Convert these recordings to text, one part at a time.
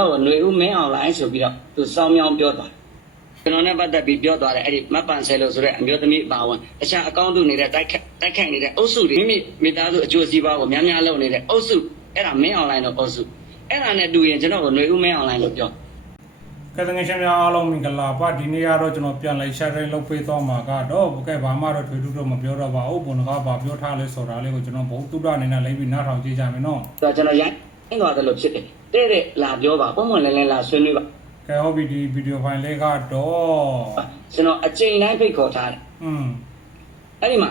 တော့ຫນွေဦးမင်းအောင်လိုင်းဆိုပြီးတော့သူစောင်းမြောင်းပြောသွားကျွန်တော်နဲ့ပတ်သက်ပြီးပြောသွားတယ်အဲ့ဒီမတ်ပန်ဆယ်လို့ဆိုတဲ့အမျိုးသမီးအပါဝင်တခြားအကောင့်သူနေတဲ့တိုက်ခတ်တိုက်ခတ်နေတဲ့အုပ်စုတွေမိမိမိသားစုအကျိုးစီးပွားကိုများများလုပ်နေတဲ့အုပ်စုအဲ့ဒါမင်းအောင်လိုင်းတော့အုပ်စုအဲ့ဒါနဲ့တူရင်ကျွန်တော်ကຫນွေဦးမင်းအောင်လိုင်းလို့ပြော ကဲတငယ်ချင်းများအားလုံးမင်္ဂလာပါဒီနေ့ကတော့ကျွန်တော်ပြန်လိုက် share လုပ်ပေးသွားမှာကတော့ဘကဲဘာမှတော့ထွေထူးတော့မပြောတော့ပါဘူးဘုံကဘာပြောထားလဲဆိုတာလေးကိုကျွန်တော်ဘုသူတအနေနဲ့လိုက်ပြီးနားထောင်ကြည့်ကြမယ်နော် ဆိုတော့ကျွန်တော်ရိုင်းအင်းသွားတယ်လို့ဖြစ်တယ် တဲ့တဲ့လာပြောပါပုံမှန်လဲလဲလာဆွေးနွေးပါကဲဟုတ်ပြီဒီဗီဒီယိုဖိုင်လေးကတော့ကျွန်တော်အချိန်တိုင်းဖိတ်ခေါ်ထားတယ်อืมအဲ့ဒီမှာ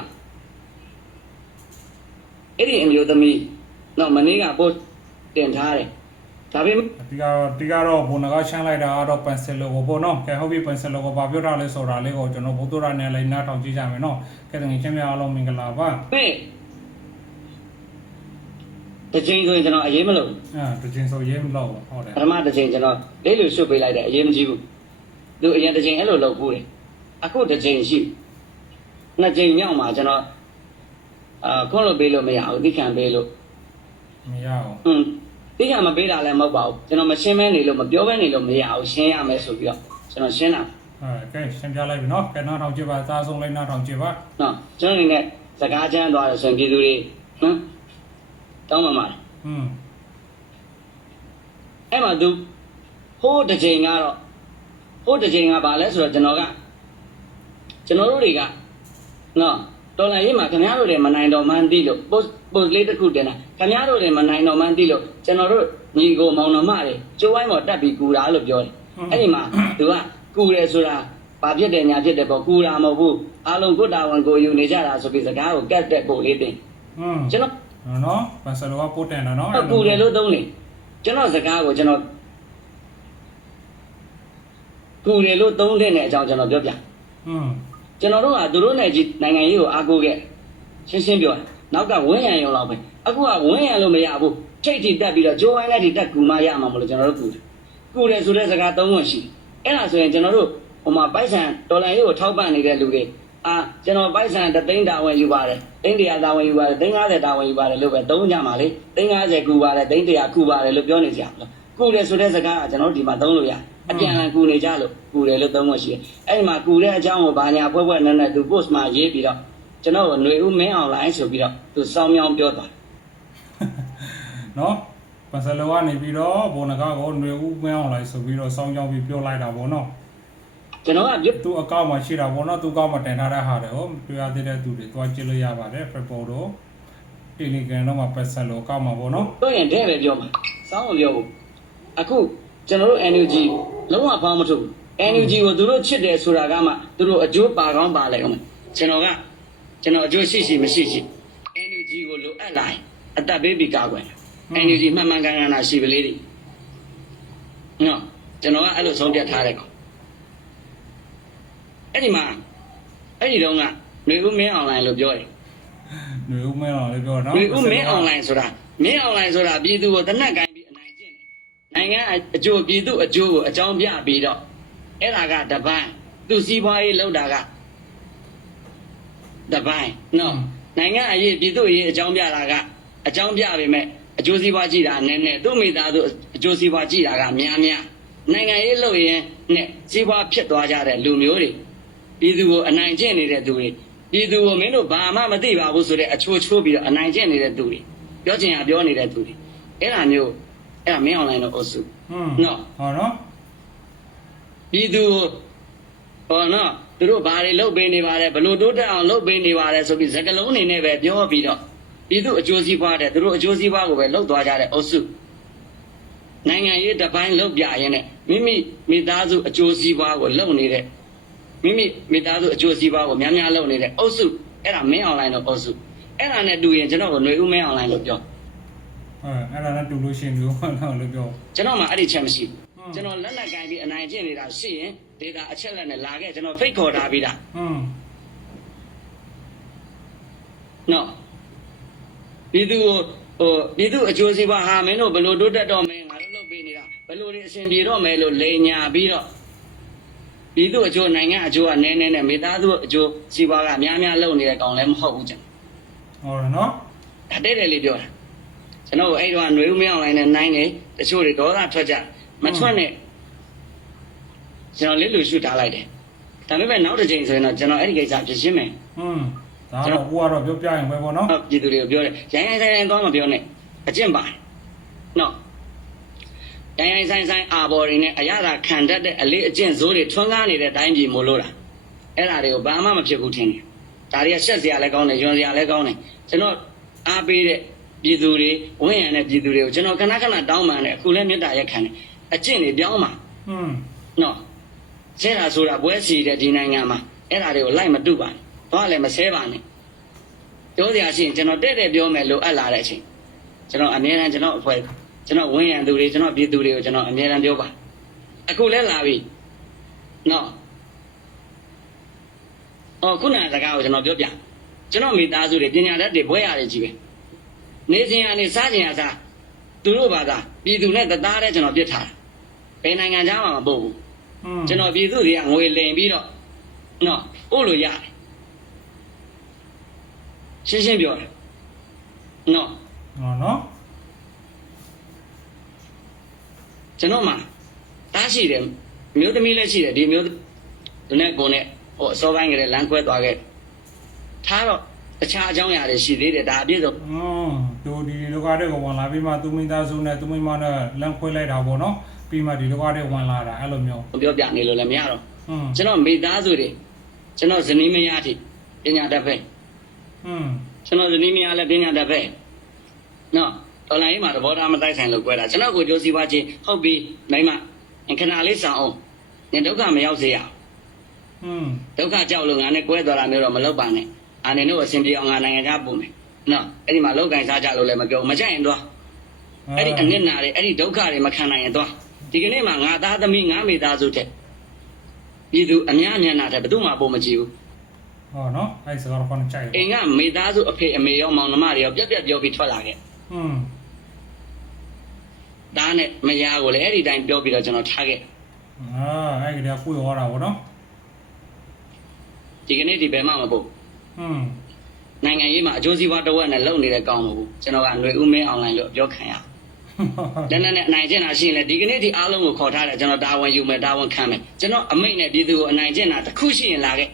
အဲ့ဒီအမျိုးသမီးတော့မနေ့ကပို့တင်ထားတယ်ဒါပေမဲ့ဒီကတော့ဒီကတော့ဘုံကရှမ်းလိုက်တာကတော့ pencil လို့ပေါ့နော်ကဲဟုတ်ပြီ pencil လို့ဘာပြောထားလဲဆိုတာလေးကိုကျွန်တော်ဘုသူတအနေနဲ့လိုက်နားထောင်ကြည့်ကြမယ်နော်ကဲတငယ်ချင်းများအားလုံးမင်္ဂလာပါမဲ့တ စ်ချိန်ဆိုရင်ကျွန်တော်အရေးမလို့အာဒီချင်းဆိုရေးမလို့ဟုတ်တယ်ပထမတစ်ချိန်ကျွန်တော်လေးလူရွှတ်ပေးလိုက်တယ်အရေးမကြီးဘူးသူအရင်တစ်ချိန်အဲ့လိုလုပ်ဘူးတယ်အခုတစ်ချိန်ရှိနှစ်ချိန်မြောက်မှာကျွန်တော်အာခွန်းလို့ပေးလို့မရဘူးသိခံပေးလို့မရအောင်อืมသိခံမပေးတာလည်းမဟုတ်ပါဘူးကျွန်တော်မရှင်းမဲနေလို့မပြောဘဲနေလို့မရဘူးရှင်းရမယ်ဆိုပြီးတော့ကျွန်တော်ရှင်းတာအဲကဲရှင်းပြလိုက်ပြီနော်ကဲနားထောင်ကြည့်ပါအသားဆုံးလိုက်နားထောင်ကြည့်ပါနော်ကျွန်တော်အနေနဲ့စကားချမ်းသွားတယ်ဆိုရင်ပြည်သူတွေဟမ် တောင်းပန်ပါတယ်ဟွန်းအဲ့မှာသူဟိုးတစ်ချိန်ကတော့ဟိုးတစ်ချိန်ကဘာလဲဆိုတော့ကျွန်တော်ကကျွန်တော်တို့တွေကနော်တော်လည်းရေးမှာခင်ဗျားတို့တွေမနိုင်တော့မှန်းသိလို့ post post လေးတစ်ခုတင်တာခင်ဗျားတို့တွေမနိုင်တော့မှန်းသိလို့ကျွန်တော်တို့ညီကိုမောင်နှမတွေကျိုးဝိုင်းပေါ်တက်ပြီးကူတာလို့ပြောတယ်အဲ့ဒီမှာသူကကူတယ်ဆိုတာဘာဖြစ်တယ်ညာဖြစ်တယ်ပေါ့ကူတာမဟုတ်ဘူးအလုံးကုတာဝန်ကိုယူနေကြတာဆိုပြီးစကားကိုကတ်တဲ့ပုံလေးတင်ကျွန်တော် နော်ပန်ဆယ်လိုကပို့တယ်နော်အကူတယ်လို့သုံးနေကျွန်တော်စကားကိုကျွန်တော်ကူတယ်လို့သုံးတဲ့အကြောင်းကျွန်တော်ပြောပြอืมကျွန်တော်တို့ကသူတို့နဲ့ကြီးနိုင်ငံရေးကိုအားကိုးခဲ့ရှင်းရှင်းပြောတယ်နောက်ကဝင်းရံရုံလောက်ပဲအခုကဝင်းရံလို့မရဘူးထိတ်ထိတက်ပြီးတော့ဂျိုးဝိုင်းနဲ့ထိတက်ကူမရမှာမလို့ကျွန်တော်တို့ကူတယ်ကူတယ်ဆိုတဲ့စကားသုံးခွင့်ရှိအဲ့ဒါဆိုရင်ကျွန်တော်တို့ဟိုမှာပိုက်ဆံဒေါ်လာရေးကိုထောက်ပံ့နေတဲ့လူတွေအာကျွန်တော်ပိုက်ဆံတသိန်းတာဝန်ယူပါတယ် သိန်း100တာဝန်ယူပါတယ်သိန်း50တာဝန်ယူပါတယ်လို့ပဲသုံးကြမှာလေသိန်း50ကူပါတယ်သိန်း100ကူပါတယ်လို့ပြောနေကြမလို့ကူတယ်ဆိုတဲ့စကားကကျွန်တော်တို့ဒီမှာသုံးလို့ရအပြန်အလှန်ကူနေကြလို့ကူတယ်လို့သုံးခွင့်ရှိတယ်အဲ့ဒီမှာကူတဲ့အကြောင်းကိုဘာညာဖွဲဖွဲနဲ့နဲ့သူ post မှာရေးပြီးတော့ကျွန်တော်ကຫນွေဦးမင်းအောင်လိုင်းဆိုပြီးတော့သူစောင်းမြောင်းပြောသွား နော်ပန်ဆယ်လိုကနေပြီးတော့ဘုံကကိုຫນွေဦးမင်းအောင်လိုက်ဆိုပြီးတော့စောင်းကြောင်းပြီးပြောလိုက်တာပေါ့နော် ကျွန်တော်ကပြောသူအကောင့်မှာရှိတာပေါ့နော်သူအကောင့်မှာတင်ထားတဲ့ဟာတွေဟိုတွေ့ရသေးတဲ့သူတွေသွားကြည့်လို့ရပါတယ် Facebook တို့ Telegram တော့မှာပန်ဆယ်လိုအကောင့်မှာပေါ့နော်ပြောရင်တဲ့ပဲပြောမှာစောင်းမပြောဘူးအခုကျွန်တော်တို့ NUG လုံးဝဖောင်းမထုတ်ဘူး NUG ကိုသူတို့ချစ်တယ်ဆိုတာကမှသူတို့အကျိုးပါကောင်းပါလိုက်အောင်ကျွန်တော်ကကျွန်တော်အကျိုးရှိရှိမရှိရှိ NUG ကိုလိုအပ်လာရင်အသက်ပေးပြီးကာကွယ် NUG မှန်မှန်ကန်ကန်လာရှိပလေးတွေနော်ကျွန်တော်ကအဲ့လိုဆုံးဖြတ်ထားတယ်ကောင် အဲ့ဒီမှာအဲ့ဒီတော့ကနေဦးမင်းအွန်လိုင်းလို့ပြောတယ်ຫນွေဦးမင်းအောင်လေးပြောနော်ဒီဥမင်းအွန်လိုင်းဆိုတာမင်းအွန်လိုင်းဆိုတာပြည်သူကိုတနက်ကင်ပြီးအနိုင်ကျင့်တယ်နိုင်ငံအကျိုးပြည်သူအကျိုးကိုအကြောင်းပြပြီးတော့အဲ့ဒါကတပိုင်းသူစီးပွားရေးလောက်တာကတပိုင်းနော်နိုင်ငံအရေးပြည်သူအရေးအကြောင်းပြတာကအကြောင်းပြပေမဲ့အကျိုးစီးပွားကြည့်တာနည်းနည်းသူ့မိသားစုအကျိုးစီးပွားကြည့်တာကများများနိုင်ငံရေးလုပ်ရင်နဲ့စီးပွားဖြစ်သွားကြတဲ့လူမျိုးတွေ ပြည်သူကိုအနိုင်ကျင့်နေတဲ့သူတွေပြည်သူကိုမင်းတို့ဘာမှမသိပါဘူးဆိုတဲ့အချိုးချိုးပြီးတော့အနိုင်ကျင့်နေတဲ့သူတွေပြောချင်ရပြောနေတဲ့သူတွေအဲ့ဒါမျိုးအဲ့ဒါမင်းအွန်လိုင်းတော့အုပ်စုอืมနော်ဟောနော်ပြည်သူကိုဟောနော်သူတို့ဘာတွေလုပ်ပေးနေပါတယ်ဘလို့တိုးတက်အောင်လုပ်ပေးနေပါတယ်ဆိုပြီးစကလုံးအနေနဲ့ပဲပြောပြီးတော့ပြည်သူအကျိုးစီးပွားတဲ့သူတို့အကျိုးစီးပွားကိုပဲလှုပ်သွားကြတဲ့အုပ်စုနိုင်ငံရေးတစ်ပိုင်းလှုပ်ပြရင်းနဲ့မိမိမိသားစုအကျိုးစီးပွားကိုလှုပ်နေတဲ့ မိမိမိသားစုအကျိုးစီးပွားကိုများများလုပ်နေတဲ့အုပ်စုအဲ့ဒါမင်းအွန်လိုင်းတော့အုပ်စုအဲ့ဒါနဲ့တူရင်ကျွန်တော်ကိုຫນွေဦးမင်းအွန်လိုင်းလို့ပြော အဲအဲ့ဒါနဲ့တူလို့ရှိရင်မျိုးဟုတ်လားလို့ပြော ကျွန်တော်မှအဲ့ဒီချက်မရှိ ဟုတ် ဘူးကျွန်တော်လက်လက်ကိုင်းပြီးအနိုင်ကျင့်နေတာရှိရင်ဒေတာအချက်လက်နဲ့လာခဲ့ကျွန်တော်ဖိတ်ခေါ်ထားပြီးသား อืม နော်ပြည်သူကိုဟိုပြည်သူအကျိုးစီးပွားဟာမင်းတို့ဘယ်လိုတိုးတက်တော့မင်းငါတို့လုပ်ပေးနေတာဘယ်လိုတွေအဆင်ပြေတော့မယ်လို့လိန်ညာပြီးတော့ ပြည်သူအကျိုးနိုင်ငံအကျိုးကနည်းနည်းနဲ့မိသားစုအကျိုးစီးပွားကများများလုပ်နေတဲ့ကောင်လည်းမဟုတ်ဘူးကျွန်တော် ဟောတယ်နော် ဒါတဲ့တယ်လေးပြောတာကျွန်တော်အဲ့တော့ຫນွေဦးမင်းအောင်လိုင်းနဲ့နိုင်နေတချို့တွေဒေါသထွက်ကြ မထွက်နဲ့ကျွန်တော်လေးလူရှုထားလိုက်တယ်ဒါပေမဲ့နောက်တစ်ချိန်ဆိုရင်တော့ကျွန်တော်အဲ့ဒီကိစ္စဖြစ်ရှင်းမယ် อืมဒါတော့ကိုကတော့ပြောပြရင်ပဲပေါ့နော် ဟုတ်ပြည်သူတွေကိုပြောတယ်ရိုင်းရိုင်းဆိုင်ဆိုင်သွားမပြောနဲ့အကျင့်ပါတယ်နော် ရိုင်းရိုင်းဆိုင်ဆိုင်အာဘော်တွေနဲ့အရသာခံတတ်တဲ့အလေးအကျင့်ဇိုးတွေထွန်းကားနေတဲ့အတိုင်းပြည်မို့လို့လားအဲ့ဒါတွေကိုဘာမှမဖြစ်ဘူးထင်တယ်ဒါတွေကရှက်စရာလည်းကောင်းတယ်ယွန်စရာလည်းကောင်းတယ်ကျွန်တော်အားပေးတဲ့ပြည်သူတွေဝင့်ရံတဲ့ပြည်သူတွေကိုကျွန်တော်ခဏခဏတောင်းပန်တယ်အခုလည်းမေတ္တာရက်ခံတယ်အကျင့်တွေပြောင်းပါอืมနော်ဆဲတာဆိုတာပွဲစီတဲ့ဒီနိုင်ငံမှာအဲ့ဒါတွေကိုလိုက်မတုပါနဲ့တော့လည်းမဆဲပါနဲ့ပြောစရာရှိရင်ကျွန်တော်တဲ့တဲ့ပြောမယ်လို့အပ်လာတဲ့အချိန်ကျွန်တော်အမြဲတမ်းကျွန်တော်အဖွဲ့ ကျွန်တော်ဝင်းရံသူတွေကျွန်တော်ပြည်သူတွေကိုကျွန်တော်အမြဲတမ်းပြောပါအခုလည်းလာပြီနော်အော်ခုနကစကားကိုကျွန်တော်ပြောပြကျွန်တော်မိသားစုတွေပညာတတ်တွေဘွဲရတယ်ကြီးပဲနေစဉ်ကနေစားခြင်းအစားသူတို့ဘာသာပြည်သူနဲ့တသားတည်းကျွန်တော်ပြစ်ထားတာဘယ်နိုင်ငံသားမှမပို့ဘူးอืมကျွန်တော်ပြည်သူတွေကငွေလိမ်ပြီးတော့နော်ပို့လို့ရတယ်ရှင်းရှင်းပြောတယ်နော်ဟောနော် ကျွန်တော်မှတားရှိတယ်မျိုးသမီးလည်းရှိတယ်ဒီမျိုးသူနဲ့ကိုနဲ့ဟိုအစောပိုင်းကလေးလမ်းခွဲသွားခဲ့ထားတော့တခြားအကြောင်းအရာတွေရှိသေးတယ်ဒါအပြည့်စုံ อืมတို့ဒီလောကတဲ့ကဝင်လာပြီးမှသူမိသားစုနဲ့သူမိမနဲ့လမ်းခွဲလိုက်တာပေါ့နော်ပြီးမှဒီလောကတဲ့ဝင်လာတာအဲ့လိုမျိုး ပြောပြနေလို့လည်းမရတော့ อืม ကျွန်တော်မိသားစုတွေကျွန်တော်ဇနီးမယားတိပညာတတ်ပဲ อืม ကျွန်တော်ဇနီးမယားလည်းပညာတတ်ပဲနော် တော်လိုင်းမှာသဘောထားမတိုက်ဆိုင်လို့ကြွယ်တာကျွန်တော်ကိုကြိုးစီးပွားချင်းဟုတ်ပြီမိမခဏလေးဆောင်အောင်ညဒုက္ခမရောက်စေရအောင်อืมဒုက္ခကြောက်လို့ငါနဲ့ကွဲသွားတာမျိုးတော့မလုပ်ပါနဲ့အာနေတို့အဆင်ပြေအောင်ငါနိုင်ငံခြားပို့မယ်နော်အဲ့ဒီမှာလောက်ကင်စားကြလို့လည်းမပြောမကြိုက်ရင်သွားအဲ့ဒီအနစ်နာတွေအဲ့ဒီဒုက္ခတွေမခံနိုင်ရင်သွားဒီကနေ့မှာငါသားသမီးငါမိသားစုတဲ့ပြည်သူအများမျက်နှာတဲ့ဘယ်သူမှပို့မကြည့်ဘူးဟောနော်အဲ့စကားတော့ခေါင်းကြိုက်အိမ်ကမိသားစုအဖေအမေရောမောင်နှမတွေရောပြက်ပြက်ပြောပြီးထွက်လာခဲ့ อืม ဒါနဲ့မယားကိုလည်းအဲ့ဒီတိုင်းပြောပြီးတော့ကျွန်တော်ထားခဲ့ အာအဲ့ဒီကကိုရောတာပေါ့နော် ဒီကနေ့ဒီဘယ်မှမပို့ อืม နိုင်ငံရေးမှာအကျိုးစီးပွားတစ်ဝက်နဲ့လုပ်နေတဲ့ကောင်းမဟုတ်ဘူးကျွန်တော်ကຫນွေဦးမင်းအွန်လိုင်းလို့ပြောခံရလက်နက်နဲ့အနိုင်ကျင့်တာရှိရင်လည်းဒီကနေ့ဒီအားလုံးကိုခေါ်ထားတယ်ကျွန်တော်တာဝန်ယူမယ်တာဝန်ခံမယ်ကျွန်တော်အမိတ်နဲ့ပြည်သူကိုအနိုင်ကျင့်တာတစ်ခုရှိရင်လာခဲ့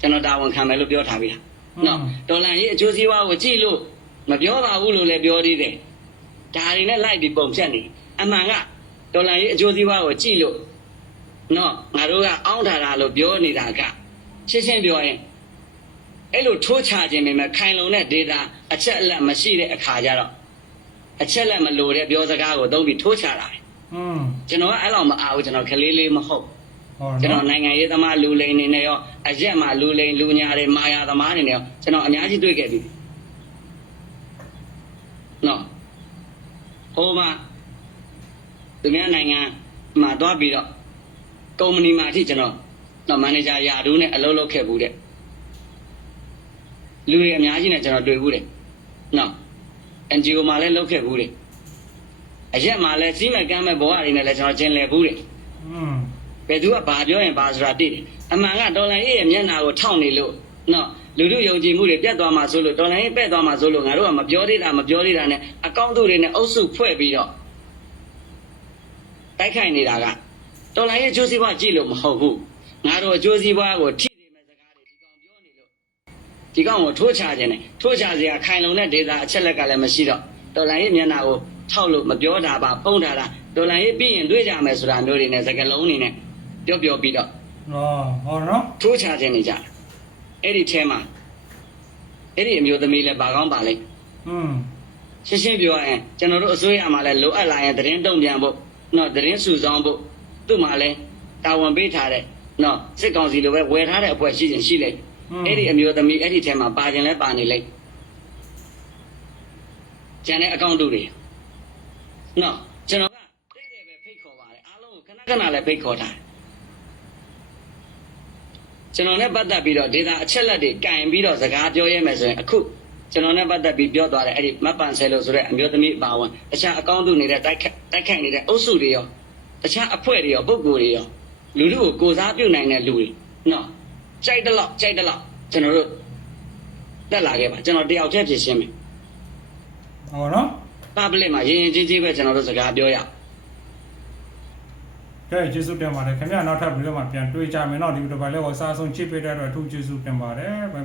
ကျွန်တော်တာဝန်ခံမယ်လို့ပြောထားပြီးတာနော်ဒေါ်လာရေးအကျိုးစီးပွားကိုကြည့်လို့ မပြောပါဘူးလို့လည်းပြောသေးတယ်ဒါတွေနဲ့လိုက်ပြီးပုံဖြတ်နေအမှန်ကဒေါ်လာရေးအကျိုးစီးပွားကိုကြည့်လို့နော်ငါတို့ကအောင်းထားတာလို့ပြောနေတာကရှင်းရှင်းပြောရင်အဲ့လိုထိုးချခြင်းပေမဲ့ခိုင်လုံတဲ့ data အချက်အလက်မရှိတဲ့အခါကျတော့အချက်အလက်မလိုတဲ့ပြောစကားကိုသုံးပြီးထိုးချတာပဲอืมကျွန်တော်ကအဲ့လောက်မအားဘူးကျွန်တော်ကလေးလေးမဟုတ်ဟောကျွန်နော်တော်နိုင်ငံရေးသမားလူလိန်နေနဲ့ရောအရက်မှာလူလိန်လူညာတွေမာယာသမားတွေနဲ့ရောကျွန်တော်အများကြီးတွေ့ခဲ့ပြီနော် ဟိုမှာသူများနိုင်ငံမှာသွားပြီးတော့ကုမ္ပဏီမှာအထိကျွန်တော်တော့မန်နေဂျာယာဒူးနဲ့အလုပ်လုပ်ခဲ့ဘူးတဲ့လူတွေအများကြီးနဲ့ကျွန်တော်တွေ့ဘူးတယ်နော် NGO မှာလည်းလုပ်ခဲ့ဘူးတယ်အရက်မှာလည်းစီးမဲ့ကမ်းမဲ့ဘဝတွေနဲ့လည်းကျွန်တော်ကျင်လည်ဘူးတယ်อืมဘယ်သူကဘာပြောရင်ဘာဆိုတာသိတယ်အမှန်ကဒေါ်လာရေးရဲ့မျက်နှာကိုထောက်နေလို့ နော်လူတို့ယုံကြည်မှုတွေပြတ်သွားမှာဆိုလို့ဒေါ်လာရေးပဲ့သွားမှာဆိုလို့ငါတို့ကမပြောသေးတာမပြောသေးတာနဲ့အကောင့်တွေနဲ့အုပ်စုဖွဲ့ပြီးတော့တိုက်ခိုက်နေတာကဒေါ်လာရေးအကျိုးစီးပွားကြည့်လို့မဟုတ်ဘူးငါတို့အကျိုးစီးပွားကိုထိနေမဲ့စကားတွေဒီကောင်ပြောနေလို့ဒီကောင်ကိုထိုးချခြင်းနဲ့ထိုးချစရာခိုင်လုံတဲ့ဒေတာအချက်လက်ကလည်းမရှိတော့ဒေါ်လာရေးမျက်နှာကိုထောက်လို့မပြောတာပါပုံထားတာဒေါ်လာရေးပြီးရင်တွေ့ကြမယ်ဆိုတာမျိုးတွေနဲ့စကလုံးနေနဲ့ပြောပြောပြီးတော့ဟောဟောနော်ထိုးချခြင်းနေကြတယ် အဲ့ဒီထဲမှာအဲ့ဒီအမျိုးသမီးလည်းဘာကောင်းပါလိမ့်อืมရှင်းရှင်းပြောရရင်ကျွန်တော်တို့အစိုးရမှာလည်းလိုအပ်လာရင်သတင်းတုံ့ပြန်ဖို့နော်သတင်းစုဆောင်းဖို့သူ့မှာလည်းတာဝန်ပေးထားတဲ့နော်စစ်ကောင်စီလိုပဲဝယ်ထားတဲ့အဖွဲ့ရှိခြင်းရှိလိမ့်အဲ့ဒီအမျိုးသမီးအဲ့ဒီထဲမှာပါခြင်းလဲပါနေလိုက်ကျန်တဲ့အကောင့်တူတွေနော်ကျွန်တော်ကတိတ်တယ်ပဲဖိတ်ခေါ်ပါတယ်အားလုံးကိုခဏခဏလည်းဖိတ်ခေါ်တာ ကျွန်တော်နဲ့ပတ်သက်ပြီးတော့ဒေတာအချက်လက်တွေကင်ပြီးတော့စကားပြောရဲမယ်ဆိုရင်အခုကျွန်တော်နဲ့ပတ်သက်ပြီးပြောသွားတယ်အဲ့ဒီမတ်ပန်ဆဲလို့ဆိုတဲ့အမျိုးသမီးအပါဝင်တခြားအကောင့်တူနေတဲ့တိုက်ခတ်တိုက်ခိုက်နေတဲ့အုပ်စုတွေရောတခြားအဖွဲ့တွေရောပုဂ္ဂိုလ်တွေရောလူလူကိုကိုစားပြုနိုင်တဲ့လူတွေနော်ကြိုက်တယ်လို့ကြိုက်တယ်လို့ကျွန်တော်တို့တက်လာခဲ့ပါကျွန်တော်တယောက်တည်းဖြစ်ရှင်းမယ်ဟောနော်ပဘလစ်မှာရင်ရင်ကြီးကြီးပဲကျွန်တော်တို့စကားပြောရအောင် ကဲကျေးဇူးတင်ပါတယ်ခင်ဗျာနောက်ထပ်ဗီဒီယိုမှာပြန်တွေ့ကြမယ်เนาะဒီဗီဒီယိုပိုင်းလေးကိုအစားဆုံးချစ်ပေးတဲ့အတွက်အထူးကျေးဇူးတင်ပါတယ်